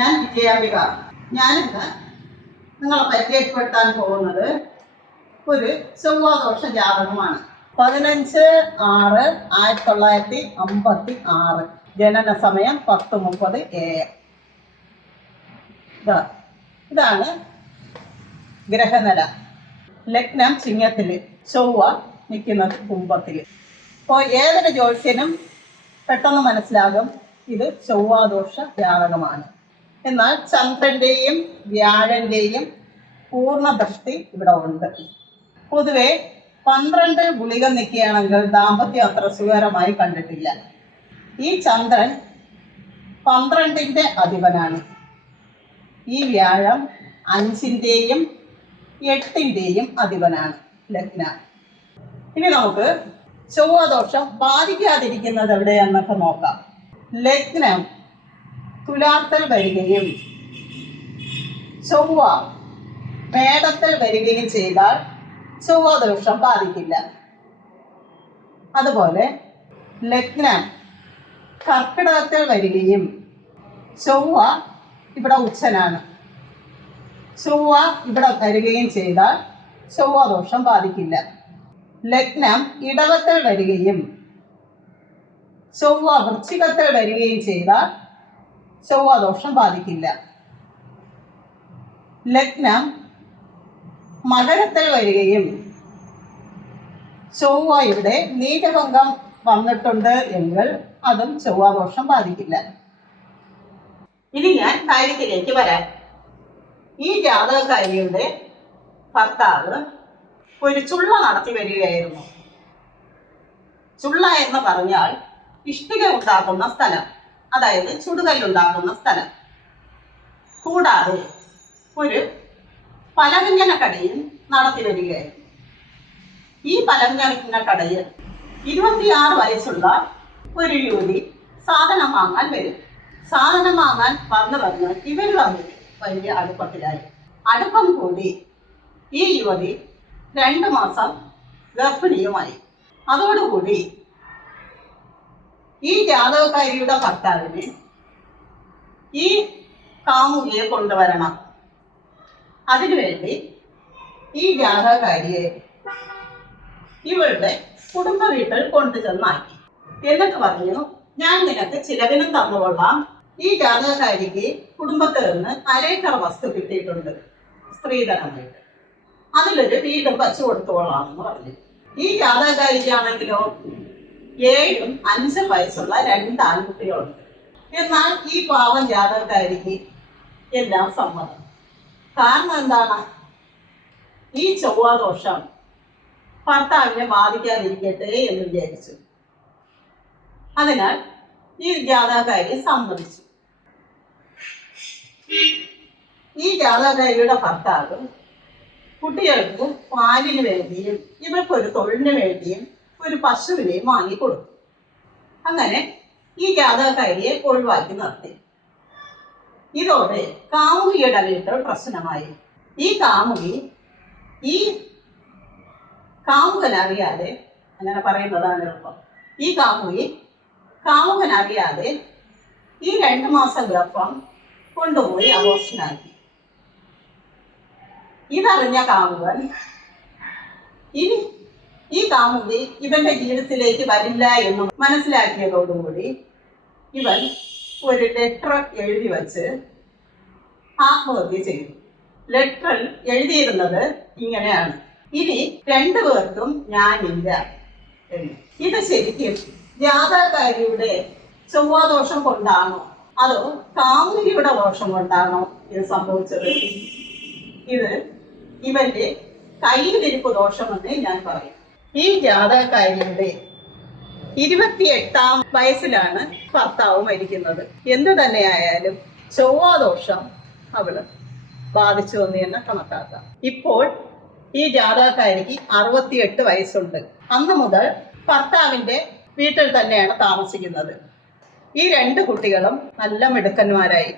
ഞാൻ വിജയാംബിക. ഞാനിന്ന് നിങ്ങളെ പരിചയപ്പെടുത്താൻ പോകുന്നത് ഒരു ചൊവ്വാദോഷ ജാതകമാണ്. 15/6/1956, ജനന സമയം 10:30 AM. ഇതാണ് ഗ്രഹനില. ലഗ്നം ചിങ്ങത്തിൽ, ചൊവ്വ നിൽക്കുന്നത് കുംഭത്തിൽ. അപ്പോൾ ഏതൊരു ജ്യോത്സ്യനും പെട്ടെന്ന് മനസ്സിലാകും ഇത് ചൊവ്വാദോഷ ജാതകമാണ്. എന്നാൽ ചന്ദ്രൻ്റെയും വ്യാഴൻ്റെയും പൂർണ്ണദൃഷ്ടി ഇവിടെ ഉണ്ട്. പൊതുവെ 12 ഗുളിക നിൽക്കുകയാണെങ്കിൽ ദാമ്പത്യം അത്ര സുഖകരമായി കണ്ടിട്ടില്ല. ഈ ചന്ദ്രൻ 12ന്റെ അധിപനാണ്. ഈ വ്യാഴം 5ന്റെയും 8ന്റെയും അധിപനാണ് ലഗ്ന. ഇനി നമുക്ക് ചൊവ്വാദോഷം ബാധിക്കാതിരിക്കുന്നത് എവിടെയാണെന്നൊക്കെ നോക്കാം. ലഗ്നം തുലാത്തിൽ വരികയും ചൊവ്വ മേടത്തിൽ വരികയും ചെയ്താൽ ചൊവ്വാദോഷം ബാധിക്കില്ല. അതുപോലെ ലഗ്നം കർക്കിടകത്തിൽ വരികയും ചൊവ്വ ഇവിടെ ഉച്ചനാണ്, ചൊവ്വ ഇവിടെ വരികയും ചെയ്താൽ ചൊവ്വാദോഷം ബാധിക്കില്ല. ലഗ്നം ഇടവത്തിൽ വരികയും ചൊവ്വ വൃശ്ചികത്തിൽ വരികയും ചെയ്താൽ ചൊവ്വാദോഷം ബാധിക്കില്ല. ലഗ്നം മകരത്തിൽ വരികയും ചൊവ്വ ഇവിടെ നീചഭംഗം വന്നിട്ടുണ്ട് എങ്കിൽ അതും ചൊവ്വാദോഷം ബാധിക്കില്ല. ഇനി ഞാൻ കാര്യത്തിലേക്ക് വരാം. ഈ ജാതകക്കാരിയുടെ ഭർത്താവ് ഒരു ചുള്ള നടത്തി വരികയായിരുന്നു. ചുള്ള എന്ന് പറഞ്ഞാൽ ഇഷ്ടിക ഉണ്ടാക്കുന്ന സ്ഥലം, അതായത് ചുടുകല്ലുണ്ടാക്കുന്ന സ്ഥലം. കൂടാതെ ഒരു പലവ്യഞ്ജന കടയും നടത്തി വരികയായിരുന്നു. ഈ പലവ്യഞ്ജന കടയിൽ 26 വയസ്സുള്ള ഒരു യുവതി സാധനം വാങ്ങാൻ വരും. സാധനം വാങ്ങാൻ വന്ന് ഇവർ തമ്മിൽ വലിയ അടുപ്പത്തിലായി. അടുപ്പം കൂടി ഈ യുവതി 2 മാസം ഗർഭിണിയുമായി. അതോടുകൂടി ഈ ജാതകക്കാരിയുടെ ഭർത്താവിന് ഈ കാമുകിയെ കൊണ്ടുവരണം. അതിനുവേണ്ടി ഈ ജാതകക്കാരിയെ ഇവളുടെ കുടുംബ വീട്ടിൽ കൊണ്ടുചെന്നാക്കി. എന്നിട്ട് പറഞ്ഞു, ഞാൻ നിനക്ക് ചിലവിനും തന്നുകൊള്ളാം. ഈ ജാതകക്കാരിക്ക് കുടുംബത്തിൽ നിന്ന് 1/2 ഏക്കർ വസ്തു കിട്ടിയിട്ടുണ്ട് സ്ത്രീധനമായിട്ട്, അതിലൊരു വീടും വച്ചു കൊടുത്തുകൊള്ളാമെന്ന് പറഞ്ഞു. ഈ ജാതകക്കാരിക്കാണെങ്കിലോ 7ഉം 5 വയസ്സുള്ള 2 ആൺകുട്ടികളുണ്ട്. എന്നാൽ ഈ പാവം ജാതകക്കാരിക്ക് എല്ലാം സമ്മതം. കാരണം എന്താണ്? ഈ ചൊവ്വാദോഷം ഭർത്താവിനെ ബാധിക്കാതിരിക്കട്ടെ എന്ന് വിചാരിച്ചു. അതിനാൽ ഈ ജാതകക്കാരി സമ്മതിച്ചു. ഈ ജാതകക്കാരിയുടെ ഭർത്താവ് കുട്ടികൾക്ക് പാലിന് വേണ്ടിയും ഇവർക്കൊരു തൊഴിലിന് വേണ്ടിയും ഒരു പശുവിനെയും വാങ്ങിക്കൊടുത്തു. അങ്ങനെ ഈ ജാതകക്കാരിയെ ഒഴിവാക്കി നിർത്തി. ഇതോടെ കാമുകിയുടെ വീട്ടിൽ പ്രശ്നമായി. ഈ കാമുകനറിയാതെ, അങ്ങനെ പറയുന്നതാണ് എളുപ്പം, ഈ കാമുകനറിയാതെ ഈ 2 മാസം ഗർഭം കൊണ്ടുപോയി അബോർഷനാക്കി. ഇതറിഞ്ഞ കാമുകൻ ഇനി ഈ കാമുകി ഇവന്റെ ജീവിതത്തിലേക്ക് വരില്ല എന്ന് മനസ്സിലാക്കിയതോടുകൂടി ഇവൻ ഒരു ലെറ്റർ എഴുതി വച്ച് ആത്മഹത്യ ചെയ്തു. ലെറ്ററിൽ എഴുതിയിരുന്നത് ഇങ്ങനെയാണ്: ഇനി 2 പേർക്കും ഞാനില്ല എന്ന്. ഇത് ശരിക്കും ജാതകക്കാരിയുടെ ചൊവ്വാദോഷം കൊണ്ടാണോ അതോ കാമുകിയുടെ ദോഷം കൊണ്ടാണോ ഇത് സംഭവിച്ചത്? ഇത് ഇവന്റെ കയ്യിലിരിപ്പ് ദോഷമെന്ന് ഞാൻ പറയും. ഈ ജാതകക്കാരിയുടെ 28ാം വയസ്സിലാണ് ഭർത്താവ് മരിക്കുന്നത്. എന്തു തന്നെയായാലും ചൊവ്വാദോഷം അവള് ബാധിച്ചു എന്ന് തന്നെ കണക്കാക്കാം. ഇപ്പോൾ ഈ ജാതകക്കാരിക്ക് 68 വയസ്സുണ്ട്. അന്ന് മുതൽ ഭർത്താവിൻ്റെ വീട്ടിൽ തന്നെയാണ് താമസിക്കുന്നത്. ഈ 2 കുട്ടികളും നല്ല മിടുക്കന്മാരായി.